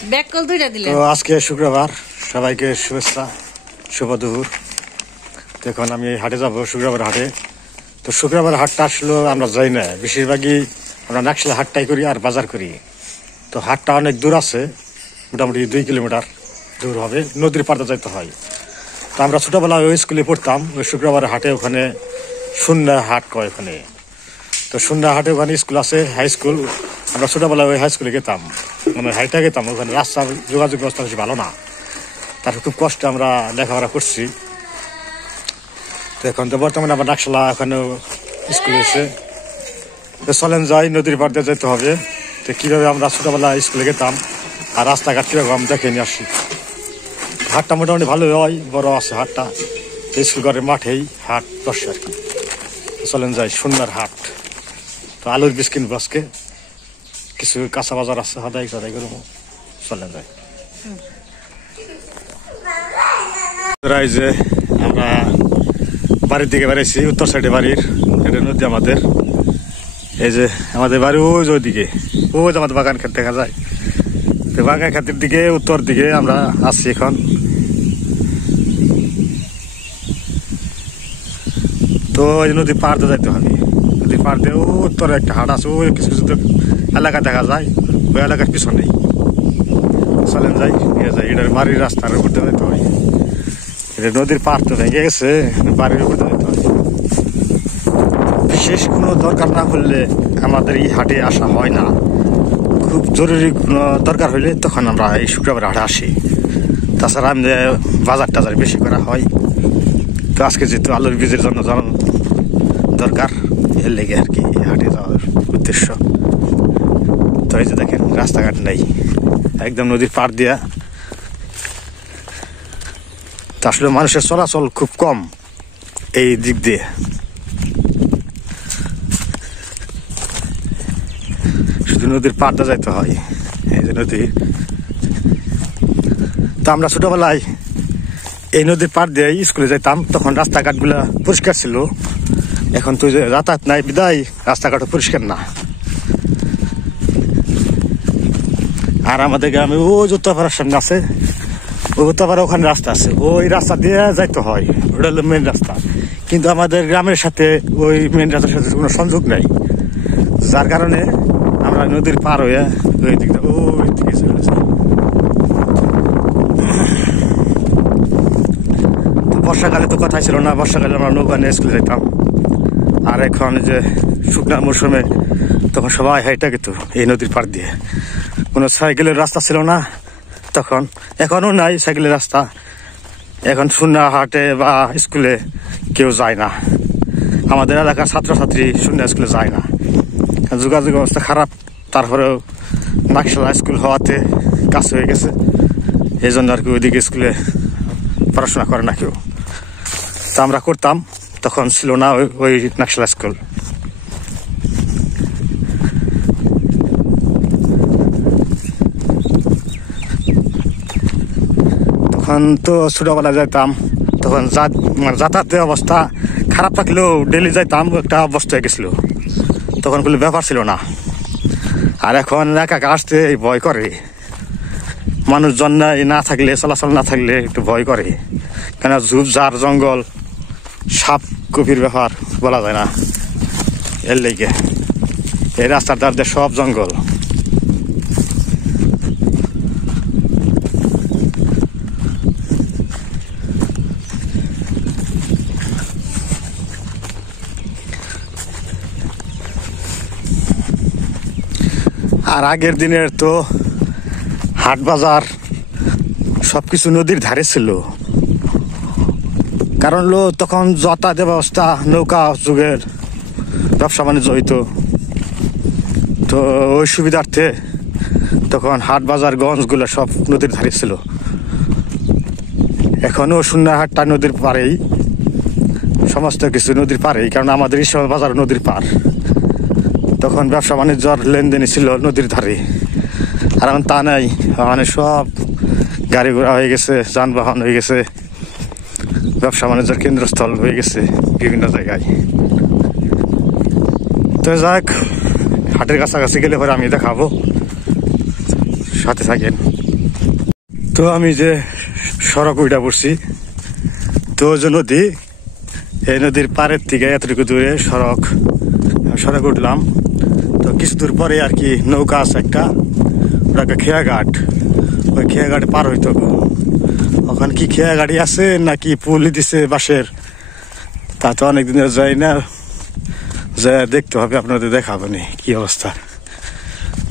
তো আজকে শুক্রবার, সবাইকে শুভেচ্ছা, শুভ দুপুর। তো এখন আমি হাটে যাব, শুক্রবার হাটে। তো শুক্রবার হাটটা আসলে আমরা যাই না, বেশিরভাগই আমরা নাকশালা হাটটাই করি আর বাজার করি। তো হাটটা অনেক দূর আছে, মোটামুটি 2 কিলোমিটার দূর হবে, নদীর পাড়ে যাইতে হয়। তো আমরা ছোটোবেলায় ওই স্কুলে পড়তাম, ওই শুক্রবার হাটে ওখানে সুন্না হাট কয় ওখানে। তো সুন্না হাটে ওখানে স্কুল আছে, হাই স্কুল। আমরা ছোটোবেলায় ওই হাই স্কুলে গেতাম, মানে হাইটা গেতাম। ওখানে রাস্তার যোগাযোগ ব্যবস্থা বেশি ভালো না, তারপর খুব কষ্টে আমরা লেখাপড়া করছি। তো এখন তো বর্তমানে আবার নাকশালা ওখানেও স্কুলে এসে তো চলেন যাই, নদীর পাড় দিয়ে যেতে হবে। তো কীভাবে আমরা ছোটোবেলায় স্কুলে গেতাম আর রাস্তাঘাট কীভাবে আমি দেখে নিয়ে আসি। হাটটা মোটামুটি ভালো হয়, বড় আছে হাটটা। স্কুল ঘরের মাঠেই হাট বসে আর কি। চলেন যাই সুন্দর হাট। তো আলুর বীজ কিনবো আজকে, কিছু কাঁচা বাজার আছে, হাদাই টাদাই করবো। চলেন যাই। এই যে আমরা বাড়ির দিকে বেড়াইছি, উত্তর সাইডে বাড়ির, এটা নদী আমাদের। এই যে আমাদের বাড়ি ওই যে ওইদিকে, ওই যে আমাদের বাগান ক্ষেত দেখা যায়। তো বাগান ক্ষেতের দিকে উত্তর দিকে আমরা আছি এখন। তো ওই নদী পার দিয়ে যাইতে হবে, নদী পার দিয়ে উত্তরে একটা হাট আছে, ওই কিছু কিছু এলাকা দেখা যায়, ওই এলাকার পিছনেই। চলেন যাই, নিয়ে যাই। এটার বাড়ির রাস্তার উপর দিয়ে যাইতে হয়। এটা নদীর পার তো ভেঙে গেছে, বাড়ির উপর দিয়ে যাইতে হয়। বিশেষ কোনো দরকার না হলে আমাদের এই হাটে আসা হয় না। খুব জরুরি কোনো দরকার হইলে তখন আমরা এই শুক্রবার হাটে আসি। তাছাড়া আমি বাজার টাজার বেশি করা হয়। তো আজকে যেহেতু আলুর বীজের জন্য দরকার, এর লেগে আর কি হাটে যাওয়ার উদ্দেশ্য। তো এই যে দেখেন রাস্তাঘাট নেই, একদম নদীর পাড় দিয়া। তো আসলে মানুষের চলাচল খুব কম এই দিক দিয়ে। শুধু নদীর পাড় দিয়ে যাইতে হয়, এই যে নদী। তো আমরা ছোটবেলায় এই নদীর পাড় দিয়ে স্কুলে যাইতাম, তখন রাস্তাঘাটগুলা পরিষ্কার ছিল। এখন তো যাতায়াত নাই বিদায় রাস্তাঘাটও পরিষ্কার না। আর আমাদের গ্রামে ওই উত্তরপাড়ার সামনে আছে, ওই উত্তরপাড়া ওখানে রাস্তা আছে, ওই রাস্তা দিয়ে যাইতে হয়, ওটা হলো মেন রাস্তা। কিন্তু আমাদের গ্রামের সাথে ওই মেন রাস্তার সাথে কোনো সংযোগ নেই, যার কারণে আমরা নদীর পার হয়ে ওই দিকটা ওই দিকে চলে যাই। বর্ষাকালে তো কথাই ছিল না, বর্ষাকালে আমরা নৌকা নিয়ে স্কুলে যেতাম। আর এখন যে শুকনা মৌসুমে তখন সবাই হাইটা গেত এই নদীর পাড় দিয়ে। কোনো সাইকেলের রাস্তা ছিল না তখন, এখনও নাই সাইকেলের রাস্তা। এখন সুন্না হাটে বা স্কুলে কেউ যায় না, আমাদের এলাকার ছাত্রছাত্রী সুন্না স্কুলে যায় না, যোগাযোগ অবস্থা খারাপ। তারপরেও নাকশালা স্কুল হওয়াতে কাজ হয়ে গেছে, এই জন্য আর কি ওইদিকে স্কুলে পড়াশোনা করে না কেউ। তা আমরা করতাম, তখন ছিল না ওই নাকশালা স্কুল। তখন তো ছোটবেলায় যাইতাম, তখন যাতায়াতের অবস্থা খারাপ থাকলেও ডেলি যাইতাম, একটা অবস্থা হয়ে গেছিল। তখন কোনো ব্যাপার ছিল না। আর এখন একা একা আসতে ভয় করে, মানুষজন না থাকলে, চলাচল না থাকলে একটু ভয় করে। কেন ঝোপঝাড় জঙ্গল, সাপ গভীর ব্যাপার বলা যায় না, এর লেগে এই রাস্তার ধার দিয়ে সব জঙ্গল। আর আগের দিনের তো হাট বাজার সবকিছু নদীর ধারে ছিল, কারণ তখন যাতায়াতের ব্যবস্থা নৌকা যুগের, ব্যবসা বাণিজ্য হইতো। তো ওই সুবিধার্থে তখন হাট বাজার গঞ্জগুলো সব নদীর ধারে ছিল। এখনও সুন্না হাটটা নদীর পাড়েই, সমস্ত কিছু নদীর পাড়েই, কারণ আমাদের ঈশ্বর বাজার নদীর পাড়। তখন ব্যবসা বাণিজ্যর লেনদেনই ছিল নদীর ধারে। আর এখন তা নাই, মানে সব গাড়ি ঘোড়া হয়ে গেছে, যানবাহন হয়ে গেছে, ব্যবসা বাণিজ্যের কেন্দ্রস্থল হয়ে গেছে বিভিন্ন জায়গায়। তো যাক, হাটের কাছাকাছি গেলে পরে আমি দেখাবো, সাথে থাকেন। তো আমি যে সড়ক উইটা পড়ছি, তো যে নদী, এই নদীর পাড়ের থেকে এতটুকু দূরে সড়ক উঠলাম। তো কিছু দূর পরে আর কি নৌকা আছে একটা, ওটা খেয়াঘাট, ওই খেয়াঘাটে পার হইতো। ওখানে কি খেয়া গাড়ি আছে নাকি পুল দিছে বাঁশের, তা তো অনেকদিন যাই না, যা দেখতে হবে, আপনাদের দেখাবো নি কি অবস্থা।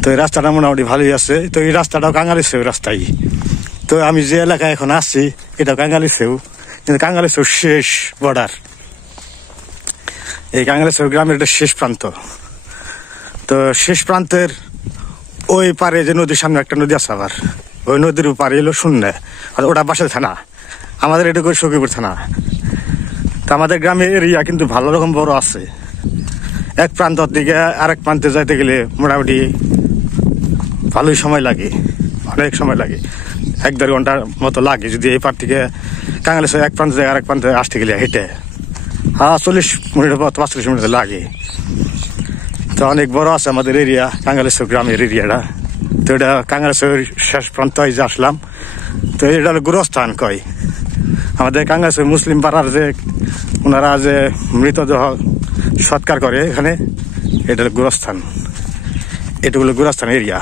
তো এই রাস্তাটা মোটামুটি ভালোই আছে। তো এই রাস্তাটাও কাঙালিছেও রাস্তায়। তো আমি যে এলাকায় এখন আসছি এটা কাঙালিছেও, কিন্তু কাঙালিছেও শেষ বর্ডার, এই কাঙালিছেও গ্রামের এটা শেষ প্রান্ত। তো শেষ প্রান্তের ওই পারে যে নদীর সামনে একটা নদী আছে, আবার ওই নদীর পারে এলো শূন্য, আর ওটা বাসাল থানা, আমাদের এটা করে সখীপুর থানা। তা আমাদের গ্রামের এরিয়া কিন্তু ভালো রকম বড় আছে। এক প্রান্ত দিকে আরেক প্রান্তে যাইতে গেলে মোটামুটি ভালোই সময় লাগে, অনেক সময় লাগে, 1-1.5 ঘন্টার মতো লাগে যদি এই পার থেকে কাঙালিছড়ি এক প্রান্ত থেকে আরেক প্রান্তে আসতে গেলে হেঁটে। 40 মিনিট বা 45 মিনিট লাগে। তো অনেক বড় আছে আমাদের এরিয়া, কাঙালিছড়ি গ্রামের এরিয়াটা। তো এটা কাঙালিছড়ির শেষ প্রান্ত যে আসলাম। তো এটা হলো গুরস্থান কয় আমাদের কাঙালিছড়ি মুসলিম পাড়ার, যে ওনারা যে মৃতদেহ সৎকার করে এখানে, এটা হলো গুরস্থান। এটা হলো গুরস্থান এরিয়া,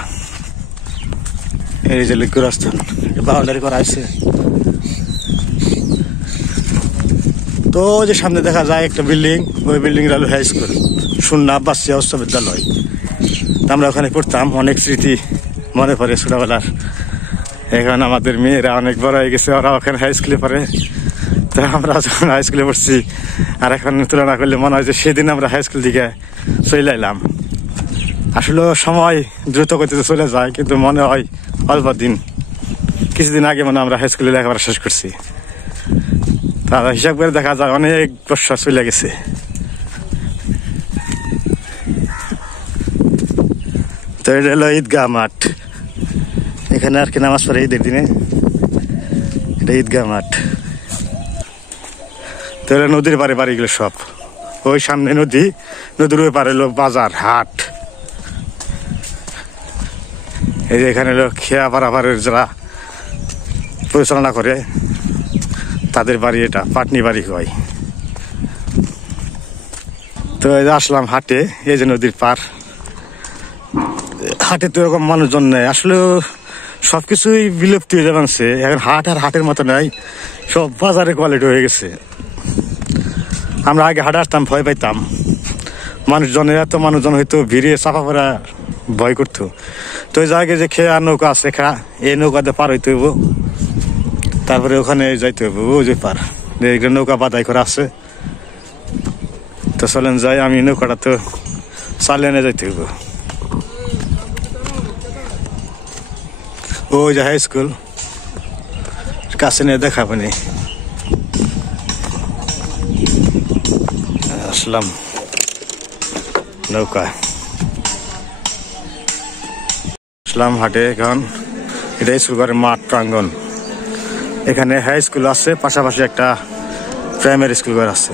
এই যে গুরস্থান বাউন্ডারি করা আছে। তো যে সামনে দেখা যায় একটা বিল্ডিং, ওই বিল্ডিং হলো হাই স্কুল, সুন্না আব্বাসিয়া উচ্চ বিদ্যালয়। আমরা ওখানে পড়তাম, অনেক স্মৃতি মনে পড়ে ছোটবেলার। এখন আমাদের মেয়েরা অনেক বড় হয়ে গেছে, ওরা ওখানে হাই স্কুলে পড়ে। তো আমরা যখন হাই স্কুলে পড়ছি আর এখন তুলনা করলে মনে হয় যে সেদিন আমরা হাই স্কুল দিকে চলে এলাম। আসলে সময় দ্রুত গতিতে চলে যায়, কিন্তু মনে হয় অল্প দিন, কিছুদিন আগে মনে আমরা হাই স্কুলে লেখাপড়া শেষ করছি। তারা হিসাব করে দেখা যায় অনেক বছর চলে গেছে। তো এটা হলো ঈদগাহ মাঠ, এখানে আর কি নামাজ পড়ে ঈদের দিনে, এটা ঈদগাহ মাঠ। তো এটা নদীর পারে বাড়িগুলো সব, ওই সামনে নদী, নদীর ওই পারে হলো বাজার হাট। এই যে এখানে হলো খেয়া পারাপারের যারা পরিচালনা করে তাদের বাড়ি, এটা পাটনি বাড়ি হয়। তো এই যে আসলাম হাটে, এই যে নদীর পার, হাটে তো এরকম মানুষজন নেই, আসলে সবকিছুই বিলুপ্তি হয়ে যাচ্ছে এখন। হাট আর হাটের মতো নাই, সব বাজারে কোয়ালিটি হয়ে গেছে। আমরা আগে হাটে আসতাম, ভয় পাইতাম, মানুষজনের এত মানুষজন হয়তো ভিড়ে চাপা পড়া ভয় করতো। তো ওই জায়গায় যে খেয়া নৌকা আছে, এই নৌকাতে পার হইতে হইব, তারপরে ওখানে যাইতে হবে, ওই যে পার নৌকা বাদাই করা আছে। তো চলেন যাই, আমি নৌকাটা তো চালিয়ে নিয়ে যাইতে হইব। ওই যে হাই স্কুল কাছে নিয়ে দেখাবো নি, আসলাম নৌকা, আসলাম হাটে। এখন এটা স্কুল করে মাঠ প্রাঙ্গন, এখানে হাই স্কুল আছে, পাশাপাশি একটা প্রাইমারি স্কুল ঘর আছে।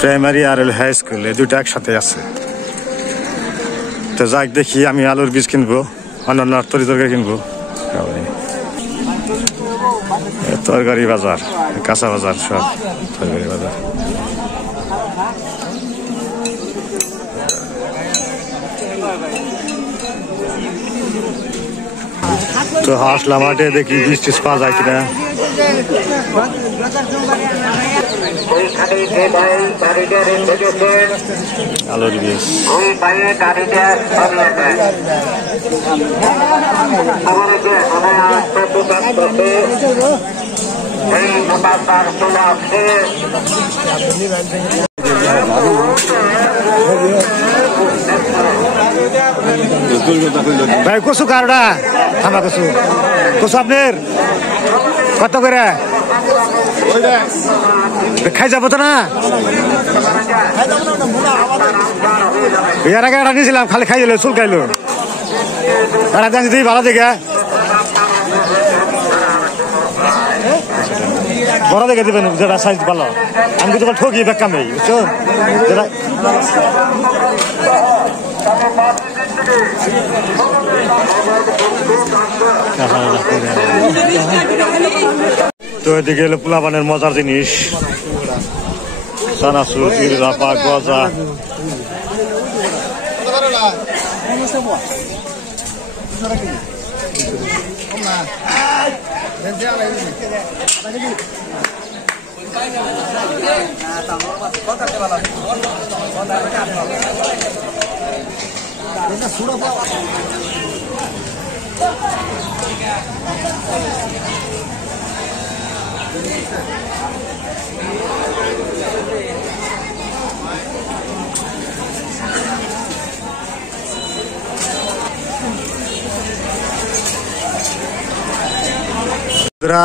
প্রাইমারি আর হাই স্কুল এই দুটো একসাথে আছে। তো যাক দেখি, আমি আলুর বীজ কিনবো, অন্যান্য তরকারি কিনবো। তরকারি বাজার, কাঁচা বাজার, সব তরকারি বাজার। তো আসলাম হাটে, দেখি বীজ টিজ পাওয়া যায় কিনা। আলুর বীজ, ভাই কচু কারোটা থামা, কচু কচু আপনার কত করে খাই যাবো তো না? এর আগে একটা নিয়েছিলাম, খালি খাই দিল, চুল খাইলো। এটা দিদি ভালো দেখে, বড় দেখে দিবেন, যেটা সাইজ ভালো। আমি কিন্তু ঠকি বেকাম নেই, বুঝছো? যেটা তো এদিকে এলো পোলাপানের মজার জিনিস, চানাচুর, চিড়া, গজা।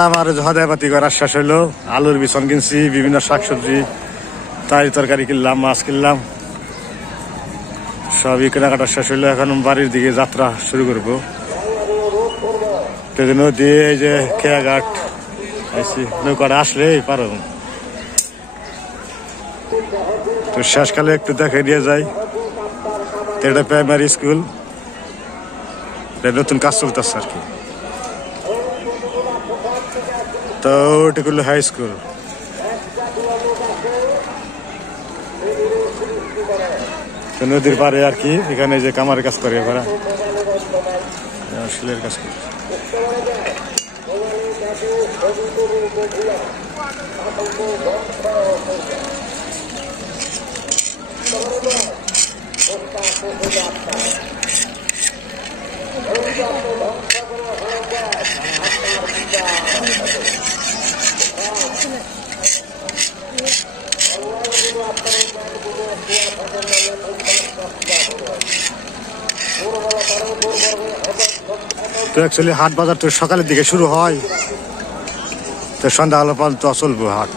আমার হদায়পাতি করার শেষ হইলো, আলুর বিছন কিনছি, বিভিন্ন শাকসবজি, তরকারি কিনলাম, মাছ কিনলাম, সবই কেনাকাটা শেষ হইলো। এখন বাড়ির দিকে যাত্রা শুরু করবো। নদী, এই যে খেয়াঘাট আইসি, নৌকাটা আসলেই পারো। তো শেষকালে একটু দেখে নিয়ে যাই। এটা প্রাইমারি স্কুল, নতুন কাজ চলতেছে আর কি। তো ওটা করলো হাই স্কুল। তো নদীর পারে আর কি, এখানে যে কামারের কাজ করে ওরা, শিলের কাজ করে। তো অ্যাকচুয়ালি হাট বাজার তো সকালের দিকে শুরু হয়, তো সন্ধ্যা হলো পর্যন্ত চলবো হাট।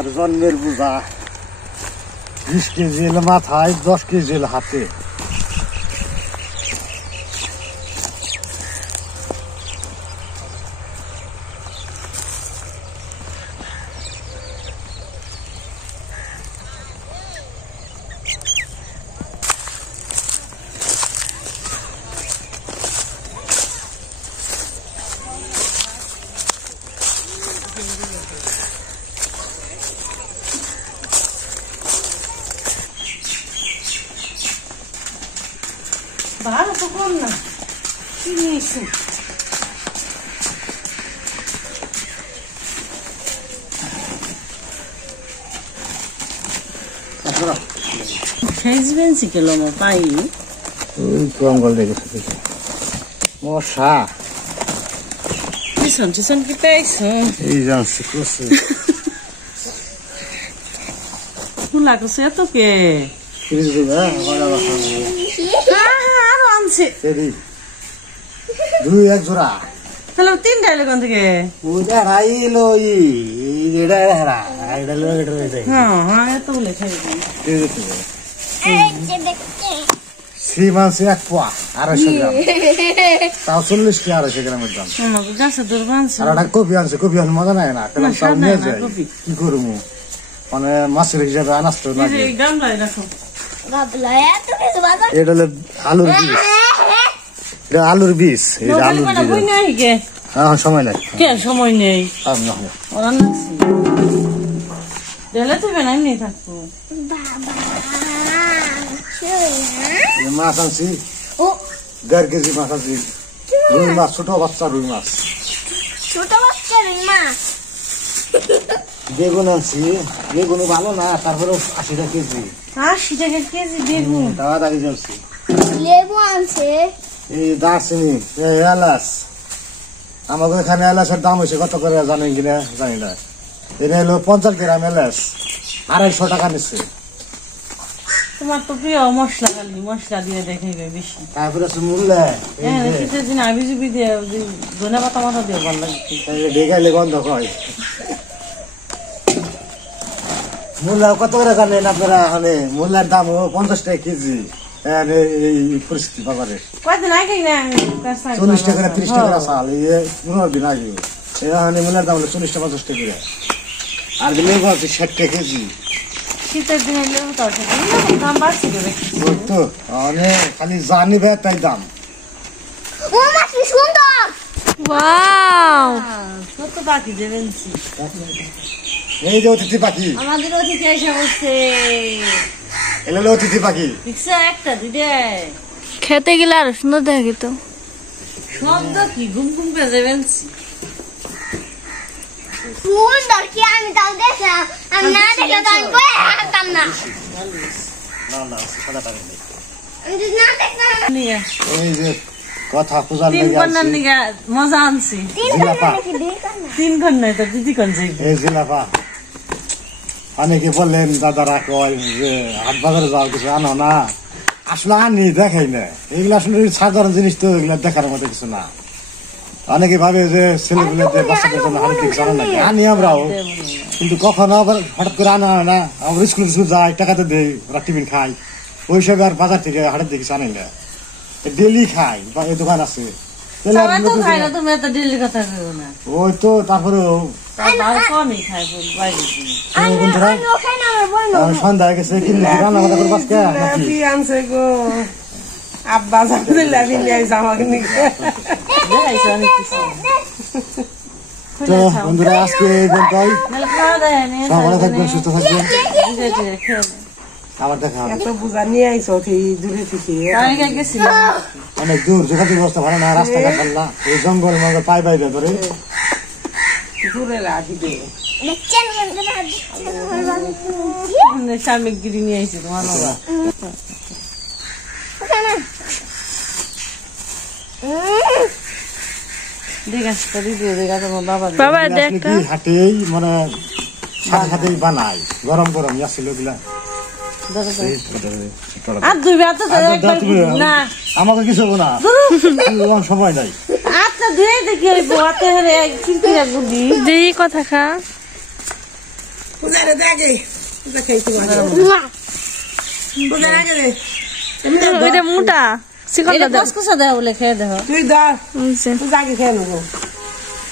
আর জন্মের বোঝা 20 কেজি এলো মাথায়, 10 কেজি এলো হাতে। ভালো তো কম না, কি নিয়েছি? ফেসবেন্সি কেলো মো পাই ওই জঙ্গল দেখেছি মশা টিসন টিসন কি পাইছো? এই জানছি করছে ফুলা করছে এত কে ফ্রিজ দিবে আরো আনছে দুই এক জোড়া, তাহলে 3টা এলো কোন থেকে? ওইটা রাইলো এটা হেরা এটা লো এটা হ্যাঁ হ্যাঁ এত বলে খাই সি মাংস 1 পোয়া 250 গ্রাম, তাও 40 টি 250 গ্রামের দাম। আমাকে গাছে দূর আনছে আর একটা কপি আনছে, কপি হলে মজা নাই না, তাহলে তাও নিয়ে যায় কি করবো, মানে মাছের হিসাবে আনাস তো না। গামলায় রাখো, এটা হলো আলুর বীজ, এটা আলুর বীজ, এই যে আলুর বীজ। হ্যাঁ সময় নাই, কে সময় নেই ওরা নাকছি ঢেলে দেবে না, এমনি থাকবো। মাছ আনছি 1.5 কেজি মাছ আনছি, রুই মাছ, ছোট বাচ্চা রুই মাছ। বেগুন আনছি, বেগুন ভালো না, তারপরে 80 টাকা কেজি। 80 টাকা কেজি বেগুন, তাও আগে যাচ্ছি। লেবু আনছে, এই দারচিনি, এলাচ, আমাদের এখানে এলাচের দাম হয়েছে কত করে জানেন কিনা জানি না, এটা হলো 50 গ্রাম এলাচ 250 টাকা নিচ্ছে। তোমার তো প্রিয় মশলা খালি মশলা দিয়ে দেখে বেশি তারপরে আছে মূল্যা হ্যাঁ শীতের দিন আবি জুবি দিয়ে ধনে পাতা মাথা দিয়ে ভালো লাগে ঢেকাইলে গন্ধ হয় মূল্যা কত করে জানেন আপনারা মানে মূল্যার দাম 50 টাকা কেজি এই পরিস্থিতি বাজারে কয়দিন আগে না 40 টাকা 30 টাকা চাল 15 দিন আগে এখানে মূল্যের দাম হলো 40 টাকা 50 টাকা করে আর লেবু আছে 60 টাকা কেজি শীতের দিনে লেবু তো আছে দাম বাড়ছে ওই তো অনেক খালি জানি ভাই তাই দাম ও মা কি সুন্দর ওয়াও কত বাকি দেবেন এই যে অতিথি পাখি আমাদের অতিথি এসে বসছে এলো হলো অতিথি পাখি রিক্সা একটা দিদে খেতে গেলে আরো সুন্দর দেখি তো শব্দ কি ঘুম ঘুম করে দেবেন সুন্দর কি আমি তাও দেখলাম আমি না দেখলে তো আমি বই হাঁটতাম না না সাদা টাকা নেই আমি যদি না দেখতাম নিয়ে এই যে কথা পূজার তিন লেগে কন্যার আছে নিয়ে মজা আনছি জিলাপা নাকি দুই কান্না তিন কন্যায় তো দিদি কন যাইব এই জিলাপা অনেকে বললেন দাদারা কয় যে হাট বাজারে যাওয়ার কিছু আনো না আসলে আনি দেখাই না এগুলো আসলে সাধারণ জিনিস তো এগুলো দেখার মতো কিছু না অনেকে ভাবে যে ছেলেগুলো যে বাচ্চাদের জন্য হাতে কিছু আনো নাকি আনি আমরাও কিন্তু কখনো আবার হঠাৎ করে আনা হয় না আমরা স্কুল যাই টাকাতে দেই ওরা টিফিন খাই ওই হিসাবে আর বাজার থেকে হাটের দিকে কিছু আনি না ডেলি খাই বা এই দোকান আছে তাহলে আর সবাই তো নতুন খায় না করে- তুমি এত ডেলি কথা কেউ না ওই তো তারপরে তার কমই খায় বাইরে বন্ধুরা আমি ওখানে আমার বই সন্ধ্যা হয়ে গেছে কিনে রান্না বান্না করবো আজকে নাকি কি আনছে গো আব্বা জানতে লাগি নিয়ে যাওয়া কিনে দেখাইছে অনেক কিছু তো বন্ধুরা আজকে এই পর্যন্তই নাহলে খাওয়া দেয় না সবাই ভালো থাকবেন সুস্থ থাকবেন ধীরে ধীরে খেয়ে নেয়। আবার দেখা হবে এত বুঝা নিয়ে আইছো কি দূরে থেকে আমি কে গেছিলাম অনেক দূর যোগাযোগ ব্যবস্থা ভালো না রাস্তাঘাট ভালো না এই জঙ্গল মঙ্গল পাই পাই ধরে দূরে রাখিবে দেখছেন বন্ধুরা সামগ্রী নিয়ে আইছি তোমার বাবা ওখানে দেখাস তো দিদি দেখা তোমার বাবা বাবা আসলে দেখ কি হাটেই মানে সাথে সাথেই বানাই গরম গরম আসছিল ওগুলা এই ছোটটা। আর দুই বেলা তো আর দাও একবার তুমি, না আমাকে কিছু হবো না আমার সময় নাই আচ্ছা ধুয়ে দেখি ওই বোয়াতে হলে চিন্তিরা গুলি যেই কথা খা পূজারে দেখে দেখাইছি পূজার আগে দে ওইটা মোটা চিকনটা এটা দাও দশ কুসা দেওয়া বলে খেয়ে দেহ তুই ধর ওই যে, পূজা আগে খেয়ে নেবো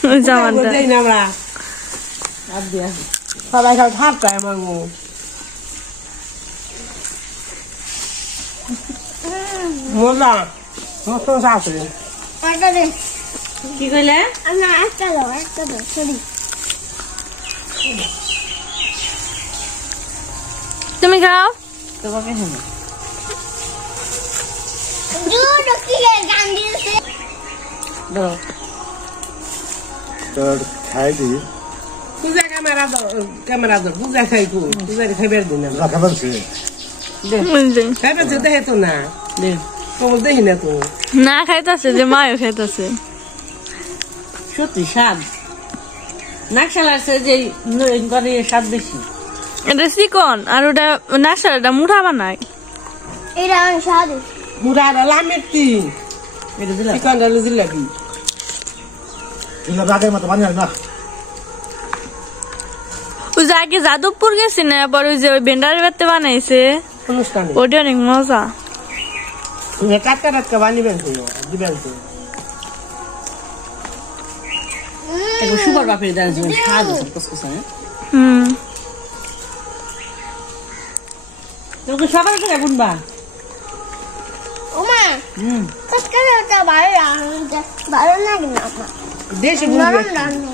ওই জামানটা দেই না আমরা আর দিয়া সবাই খাও ভাবটা আমার মজা মস্ত শাশুড়ি একটা দে কি কইলে না একটা দাও সরি তুমি খাও তোমাকে হেনে জুড়ো কি গান দিয়েছে ধরো তো খাই দি পূজা ক্যামেরা ধর পূজা খাই কো পূজারে খাইবার দিন আমরা রাখা বলছি ওই যে, খাইবার যে দেখে তো না দে কবল দেখি না তো না খাইতেছে যে মায়ও খাইতেছে সত্যি স্বাদ নাকশালার সে যে করে স্বাদ বেশি এটা চিকন আর ওটা নাসার এটা মুঠা বানায় এটা আমি সাদু মুড়া লামেতি এটা দিলাম চিকন ডালে জিলাপি এগুলো আগের মতো বানিয়ে না ওই যে আগে যাদবপুর গেছি না আবার ওই যে ওই ভেন্ডারের বাড়িতে বানাইছে অনুষ্ঠানে ওটা অনেক মজা টাটকা টাটকা বানিবেন তো দিবেন তো একবার সুপার বাপের দেওয়ার জন্য স্বাদ আছে কসকসা হ্যাঁ হুম তোমাকে সকাল থেকে বুনবা ওমা হুম কষ্ট করে তো ভালো লাগে না দেশে নরম রান্না